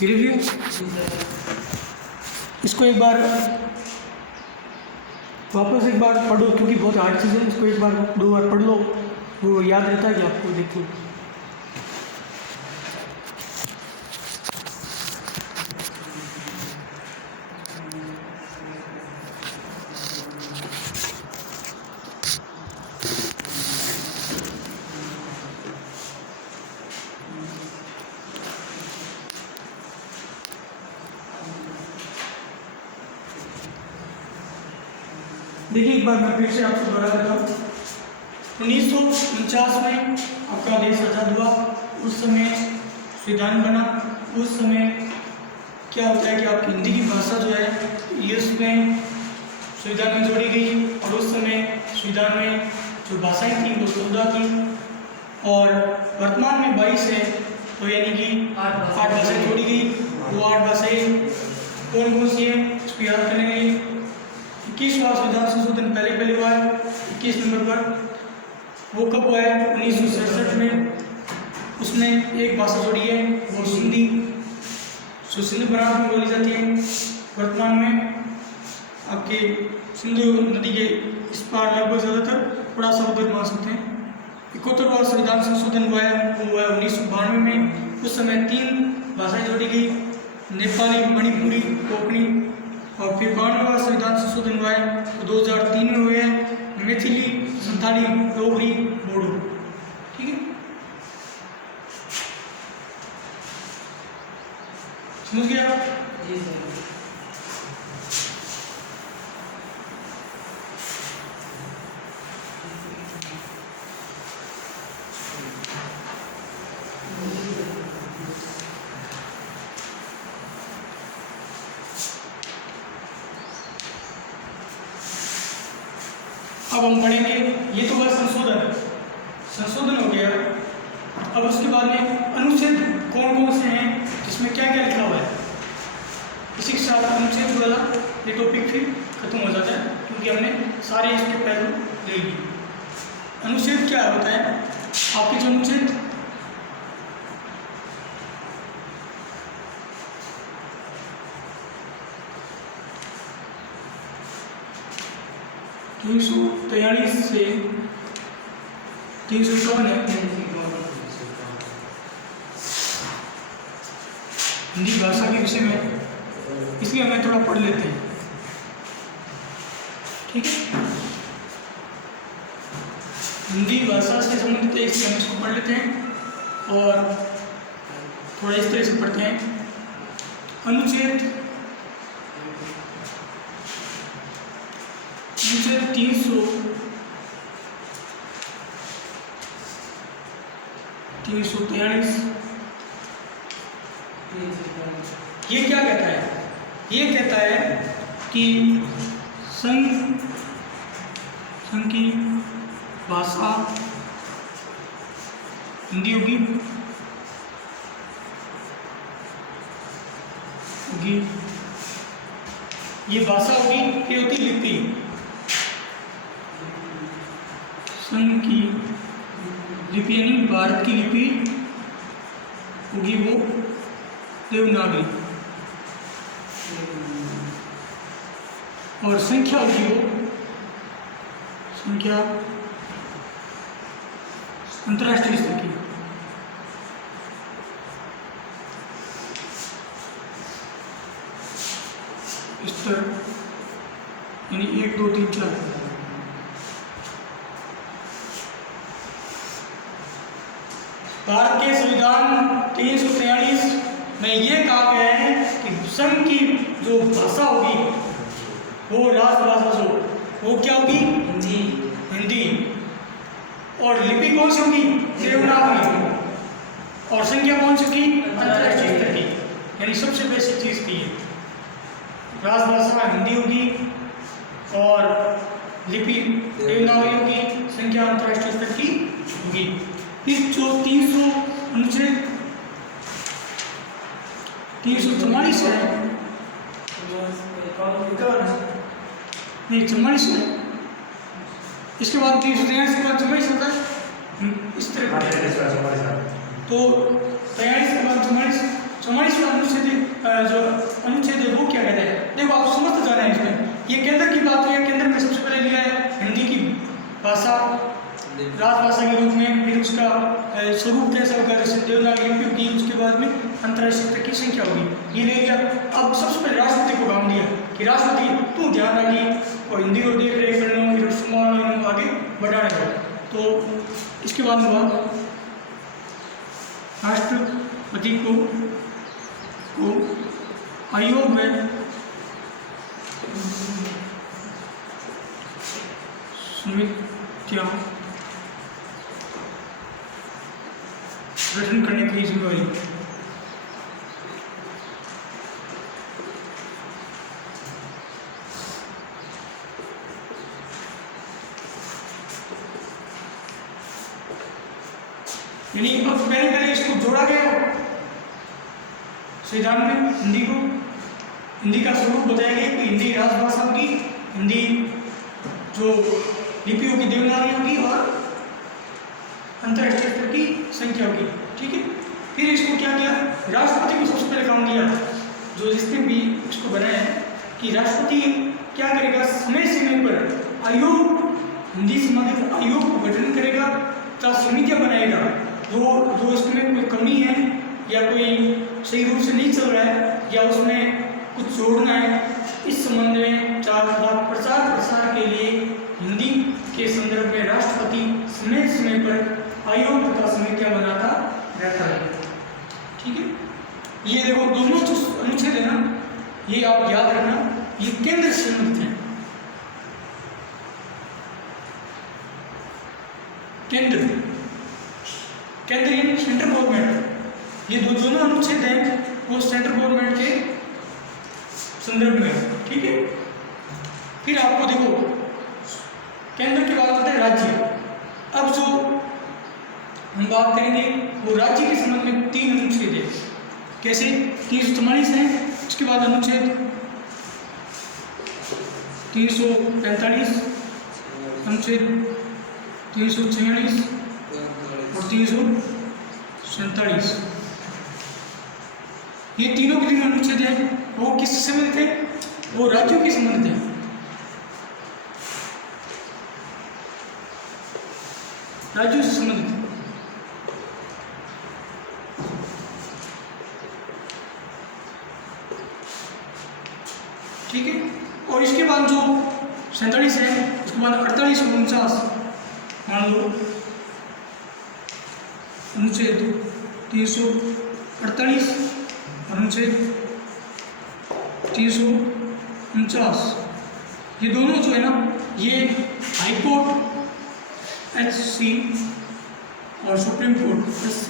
Review इसको एक बार वापस एक बार पढ़ो, क्योंकि बहुत हार्ड चीज़ है। इसको एक बार 2 बार पढ़ लो, वो याद रहता है कि आपको। देखिए एक बार मैं फिर से आपको दोहरा देता हूँ। 1949 में आपका देश आज़ाद हुआ। उस समय संविधान बना। उस समय क्या होता है कि आपकी हिंदी की भाषा जो है ये उसमें संविधान में जोड़ी गई। और उस समय संविधान में जो भाषाएं थी वो 14 थी और वर्तमान में 22 है। तो यानी कि 8 भाषाएं जोड़ी गई। वो 8 भाषाएं कौन कौन सी हैं उसको याद करने के लिए 21वां संविधान संशोधन पहले हुआ है 21 नंबर पर। वो कब हुआ है? 1967 में। उसमें एक भाषा जोड़ी है वो सिंधी, जो सिंधु प्रांत में बोली जाती है। वर्तमान में आपके सिंधु नदी के इस पार लगभग ज़्यादातर थोड़ा सा उधर मान सकते हैं। 71वां संविधान संशोधन हुआ है वो हुआ है 1992 में। उस समय 3 भाषाएं जोड़ी गई, नेपाली, मणिपुरी, कोंकणी। और फिर 92वां संविधान संशोधन हुआ है वो 2003 में हुए हैं, मैथिली, संथाली, डोगरी, बोडो। ठीक है, समझ गया? जी सर। अब हम पढ़ेंगे, ये तो बस संशोधन हो गया। अब उसके बाद में अनुच्छेद कौन कौन से हैं, जिसमें क्या क्या लिखा हुआ है। इसी के साथ अनुच्छेद वाला ये टॉपिक फिर खत्म हो जाता है, क्योंकि हमने सारे इसके पहलू ले लिए। अनुच्छेद क्या होता है? आपके जो अनुच्छेद 343 से 354 है। हिंदी भाषा के विषय में, इसलिए हमें थोड़ा पढ़ लेते हैं। ठीक है, हिंदी भाषा से संबंधित है, इसलिए हम इसको पढ़ लेते हैं और थोड़ा इस तरह से पढ़ते हैं। अनुच्छेद 343 ये क्या कहता है? ये कहता है कि संघ की भाषा हिंदी होगी, ये भाषा होगी, ये होती लिपि। संघ की लिपि यानी भारत की लिपि होगी वो देवनागरी, और संख्या होगी वो संख्या अंतर्राष्ट्रीय स्तर की। स्तर यानी 1 2 3 4। भारत के संविधान 343 में ये कहा गया है कि संघ की जो भाषा होगी वो राजभाषा जो वो क्या होगी? हिंदी। और लिपि कौन सी होगी? देवनागरी। और संख्या कौन सी होगी? अंतर्राष्ट्रीय स्तर की, यानी सबसे बेसिक चीज़ की है। राजभाषा हिंदी होगी और लिपि देवनागरी होगी, संख्या अंतर्राष्ट्रीय स्तर की होगी। इस जो 300 अनुच्छेद 344 है, नहीं 44 है। इसके बाद 343 के बाद 44 होता है इस तरह। तो 43 के बाद 44 अनुच्छेद ये केंद्र की बात है। केंद्र में सबसे पहले लिया है हिंदी की भाषा राजभाषा के रूप में, फिर उसका स्वरूप कैसा होगा, जैसे देवनागरी लिपि होगी, उसके बाद में अंतर्राष्ट्रीय स्तर की संख्या होगी, ये ले लिया। अब सबसे पहले राष्ट्रपति को काम दिया कि राष्ट्रपति तू ध्यान रखी और हिंदी को देख रेख करना, फिर सम्मान आगे बढ़ाने का। तो इसके बाद हुआ राष्ट्रपति को आयोग में समितियां गठन करने की जिम्मेवारी। यानी अब पहले इसको जोड़ा गया संविधान में हिंदी का स्वरूप बताया गया कि हिंदी राजभाषा होगी, हिंदी जो लिपि होगी देवनागरी होगी और अंतर्राष्ट्रीय स्तर की संख्या होगी। ठीक है, फिर इसको क्या किया, राष्ट्रपति को सबसे पहले काम दिया, जो जिसने भी इसको बनाया है कि राष्ट्रपति क्या करेगा, समय समय पर आयोग, हिंदी संबंधित आयोग को गठन करेगा तथा समितियां बनाएगा। जो इसमें कोई कमी है या कोई सही रूप से नहीं चल रहा है या उसमें कुछ जोड़ना है, इस संबंध में प्रचार प्रसार के लिए हिंदी के संदर्भ में राष्ट्रपति समय समय पर आयोग तथा समितियां बनाता रहता है। ठीक है, ये देखो दोनों जो अनुच्छेद है ना, ये आप याद रखना, ये केंद्र से संबंधित है। केंद्र यानी सेंट्रल गवर्नमेंट। ये दोनों अनुच्छेद हैं वो सेंट्रल गवर्नमेंट के संदर्भ में। ठीक है, फिर आपको देखो केंद्र की बात करते हैं राज्य। अब जो हम बात करेंगे वो राज्य के संबंध में 3 अनुच्छेद है। कैसे, 344 है, उसके बाद अनुच्छेद 345, अनुच्छेद 346 और 347। ये तीनों के 3 अनुच्छेद हैं, वो किससे संबंधित है, वो राज्यों के संबंधित है। राज्यों से संबंधित है। ठीक है, और इसके बाद जो 47 है, उसके बाद 48 और 49 मान लो अनुच्छेद 348 और अनुच्छेद 349, ये दोनों जो है ना, ये हाईकोर्ट HC और सुप्रीम कोर्ट SC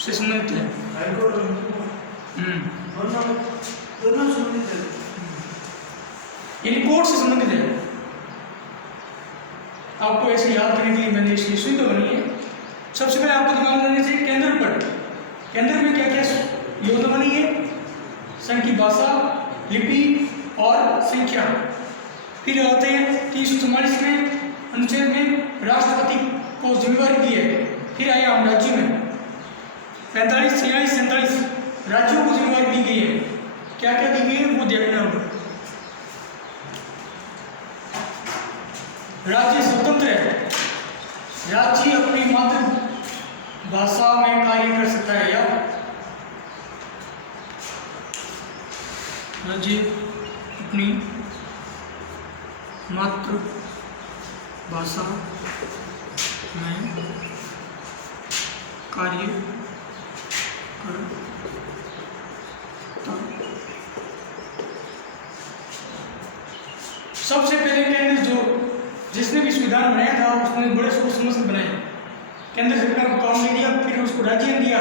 से संबंधित है। हाईकोर्ट दोनों संबंधित है, यानी कोर्ट से संबंधित है। आपको ऐसे याद करने के लिए मैंने इसकी सुविधा बनाई है। सबसे पहले आपको दिमाग में रखना चाहिए केंद्र पर। केंद्र में क्या क्या योजना बनी है, संघ की भाषा, लिपि और संख्या। फिर आते हैं 344 में अनुच्छेद में राष्ट्रपति को जिम्मेवारी दी है। फिर आया हम राज्य में 45, 46, 47 राज्यों को जिम्मेवारी दी गई है। क्या क्या दी गई है वो देखना होगा। राज्य स्वतंत्र है, राज्य अपनी मातृभाषा में कार्य कर सकता है, या राज्य अपनी मातृभाषा में कार्य कर सबसे पहले केंद्र जिसने भी संविधान बनाया था उसने बड़े सोच समझ के बनाया। केंद्र सरकार को काम नहीं दिया, फिर उसको राज्य ने दिया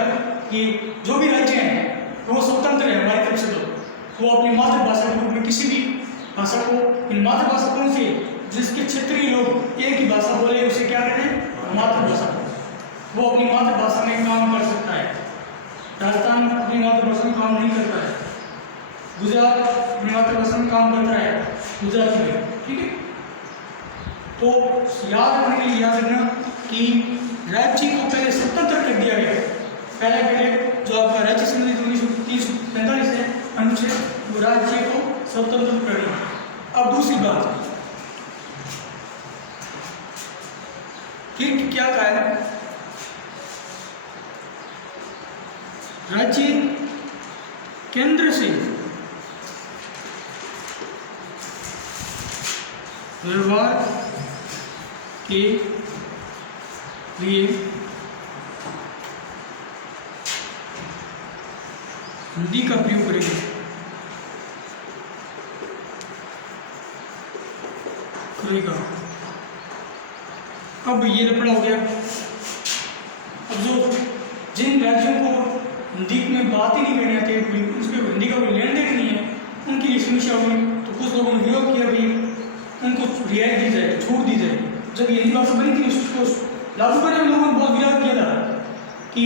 कि जो भी राज्य हैं वो स्वतंत्र है हमारी तरफ से, तो वो अपनी मातृभाषा के रूप में किसी भी भाषा को, इन मातृभाषा कौन सी जिसके क्षेत्रीय लोग एक ही भाषा बोले उसे क्या कहते हैं, मातृभाषा। वो अपनी मातृभाषा में काम कर सकता है। राजस्थान अपनी मातृभाषा में काम नहीं करता है, गुजरात अपनी मातृभाषा में काम करता है गुजराती में। ठीक है, तो याद रखने के लिए याद रखना कि राज्य को पहले स्वतंत्र कर दिया गया। पहले जो आपका राज्य संबंधी 1945 है अनुच्छेद, वो राज्य को स्वतंत्र कर अब दूसरी बात, फिर क्या कहा है, राज्य केंद्र से व्यवहार के लिए हिंदी का प्रयोग करेंगे। अब ये लफड़ा हो गया। अब जो जिन राज्यों को हिंदी में बात ही नहीं करनी आती, उसके हिंदी का कोई लेन देन नहीं है, उनकी ये समस्या हुई। तो कुछ लोगों ने विरोध किया भाई उनको रियायत दी जाए, छूट दी जाए। जब ये हिंदी भाषा बनी थी उसको लागू करने में लोगों ने बहुत विरोध किया था कि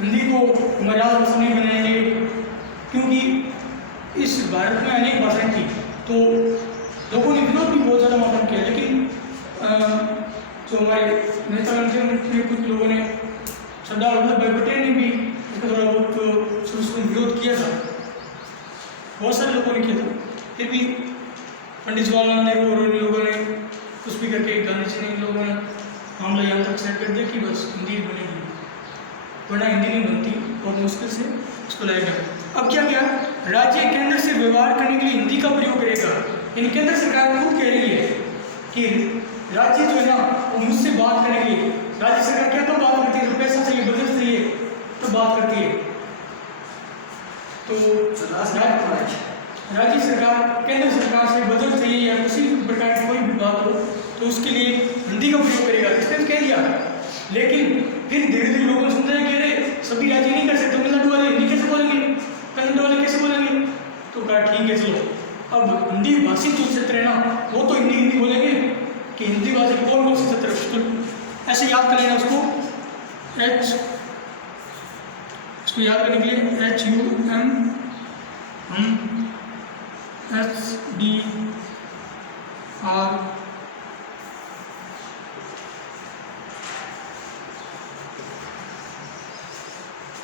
हिंदी को मर्यादा भाषा नहीं बनाएंगे, क्योंकि इस भारत में अनेक भाषाएं थी। तो लोगों ने विरोध भी बहुत ज़्यादा मात्रा में किया, लेकिन जो हमारे नेता थे उनके कुछ लोगों ने, सरदार वल्लभ भाई पटेल ने भी इसका थोड़ा बहुत विरोध किया था, बहुत सारे लोगों ने किया था। फिर भी पंडित जवाहरलाल नेहरू और इन लोगों ने कुछ भी करके, गांधी जी ने, इन लोगों ने मामला यहाँ तक सेट कर दिया कि बस हिंदी बनेगी, वरना हिंदी नहीं बनती, बहुत मुश्किल से इसको लाया गया। अब क्या किया, राज्य केंद्र से व्यवहार करने के लिए हिंदी का प्रयोग करेगा। इन केंद्र सरकार खुद कह रही है कि राज्य जो है ना वो मुझसे बात करने के लिए, राज्य सरकार क्या तो बात करती है, जो पैसा चाहिए, बजट चाहिए तो बात करती है। तो राज्य सरकार केंद्र सरकार से बजट चाहिए या किसी प्रकार की कोई भी बात हो तो उसके लिए हिंदी का प्रयोग करेगा, इसने कह दिया। लेकिन फिर धीरे धीरे लोगों ने समझा कि अरे सभी राज्य नहीं कर सकते, तमिलनाडु वाले हिंदी कैसे बोलेंगे, कन्नड़ वाले कैसे बोलेंगे, तो कहा ठीक है चलो अब हिंदी भाषी जो क्षेत्र है ना वो तो हिंदी बोलेंगे कि हिंदी भाषी कौन कौन से क्षेत्र, तो ऐसे याद कर लेना उसको, इसको याद करने के लिए HUMSDR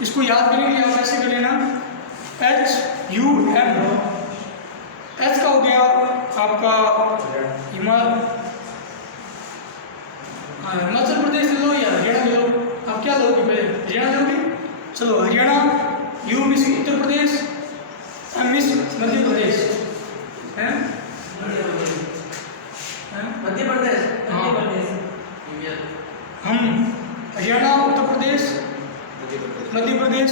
इसको याद करने के लिए आप ऐसे कर लेना HUM, एच का हो गया आपका हिमाचल प्रदेश ले लो या हरियाणा ले लो, आप क्या लोगे पहले, हरियाणा लोगे, चलो Haryana, U miss Uttar Pradesh, M miss Madhya Pradesh, है मध्य प्रदेश, हम Haryana, Uttar Pradesh, Madhya Pradesh,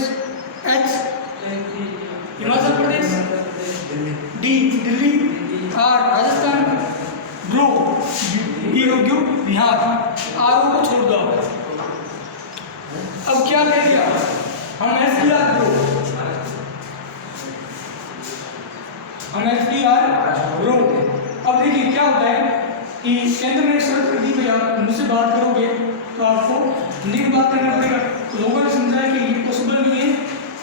H Himachal Pradesh, D Delhi, R Rajasthan, bro Bihar, R को छोड़ दो। अब क्या कह दिया हम SDR ब्रो, हम SDR ब्रो। अब देखिए क्या होता है कि केंद्र ने शर्त कर दी कि आप मुझसे बात करोगे तो आपको हिंदी में बात करना पड़ेगा। तो लोगों ने समझा कि ये पॉसिबल नहीं है,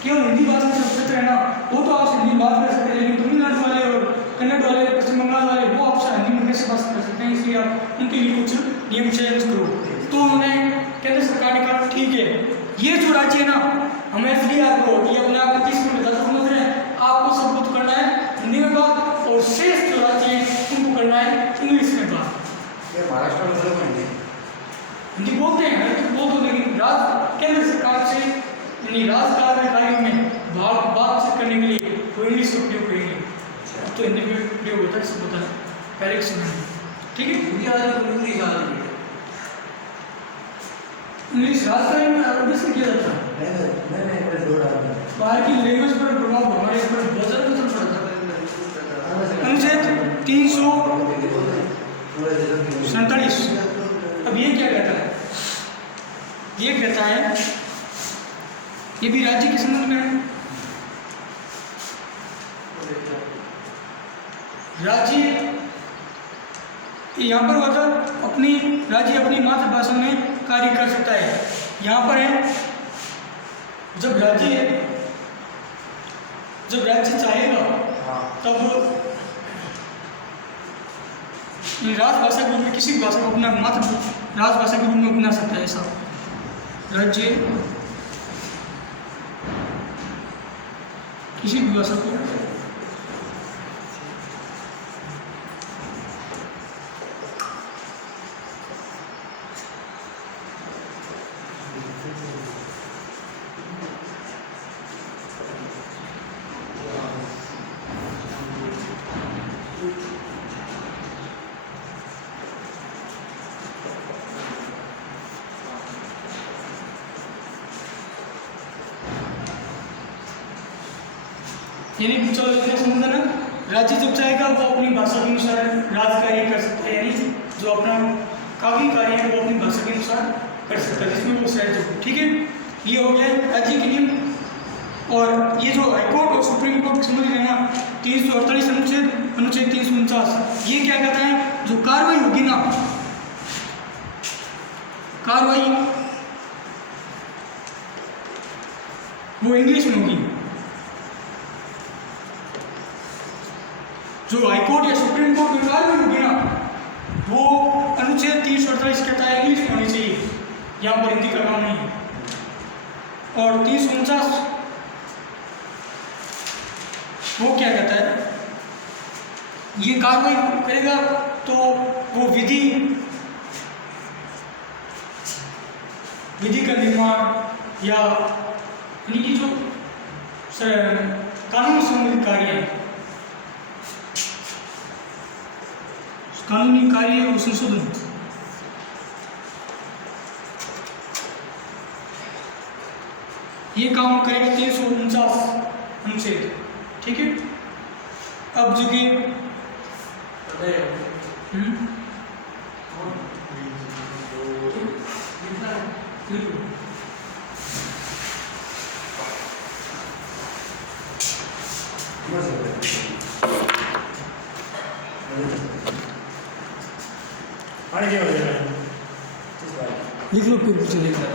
केवल हिंदी भाषा से क्षेत्र है ना वो तो आपसे हिंदी बात कर सकते हैं, लेकिन तमिलनाडु वाले और कन्नड़ वाले, पश्चिम बंगाल वाले वो आपसे हिंदी में कैसे बात कर सकते हैं, इसलिए आप उनके लिए कुछ नियम चेंज करो। तो उन्होंने केंद्र सरकार ने कहा ठीक है, ये जो राज्य है ना हम SDR को ये अपने आप को 30 मिनट ज़्यादा समझ रहे हैं, आपको सब कुछ करना है हिंदी में बात, और शेष जो राज्य है उनको करना है इंग्लिश में बात। महाराष्ट्र में हिंदी बोलते हैं लेकिन केंद्र सरकार से राजकाज कार्यों में बातचीत करने के लिए वो इंग्लिश का प्रयोग करेंगे, तो हिंदी में प्रयोग होता है, सब होता है पहले समय, ठीक है। इंग्लिश राजकाज में अरबी से किया जाता है, बाहर की लैंग्वेज पर प्रभाव हमारे पर बहुत ज़्यादा पड़ता है। अनुच्छेद 347। अब ये क्या कहता है, ये कहता है, ये भी राज्य के संबंध में है। राज्य यहाँ पर होता अपनी राज्य अपनी मातृभाषा में कार्य कर सकता है। यहाँ पर है जब राज्य चाहेगा तब राजभाषा के रूप में किसी भी भाषा को अपना मात्र राजभाषा के रूप में अपना सकता है। ऐसा राज्य किसी भी भाषा को यानी चलो इतना समझना ना, राज्य जब चाहेगा वो अपनी भाषा के अनुसार राज कार्य कर सकता है, यानी जो अपना काफी कार्य है वो अपनी भाषा के अनुसार कर सकता है, जिसमें वो शायद हो। ठीक है, ये हो गया राज्य के नियम। और ये जो हाईकोर्ट और सुप्रीम कोर्ट समझ रहे हैं ना, 348 अनुच्छेद 349, ये क्या कहता है, जो कार्रवाई होगी ना, कार्रवाई वो इंग्लिश में होगी। जो हाईकोर्ट या सुप्रीम कोर्ट में कार्रवाई होगी ना, वो अनुच्छेद 348 कहता है इंग्लिश में होनी चाहिए, यहाँ पर हिंदी का काम नहीं है। और 349 वो क्या कहता है, ये कार्रवाई करेगा तो वो विधि का निर्माण या यानी कि जो कानून संबंधित कार्य है, कानूनी कार्य और संशोधन, ये काम करेगा 349 अनुच्छेद। ठीक है, अब जो कि लिख लो, फिर कुछ लिख लो।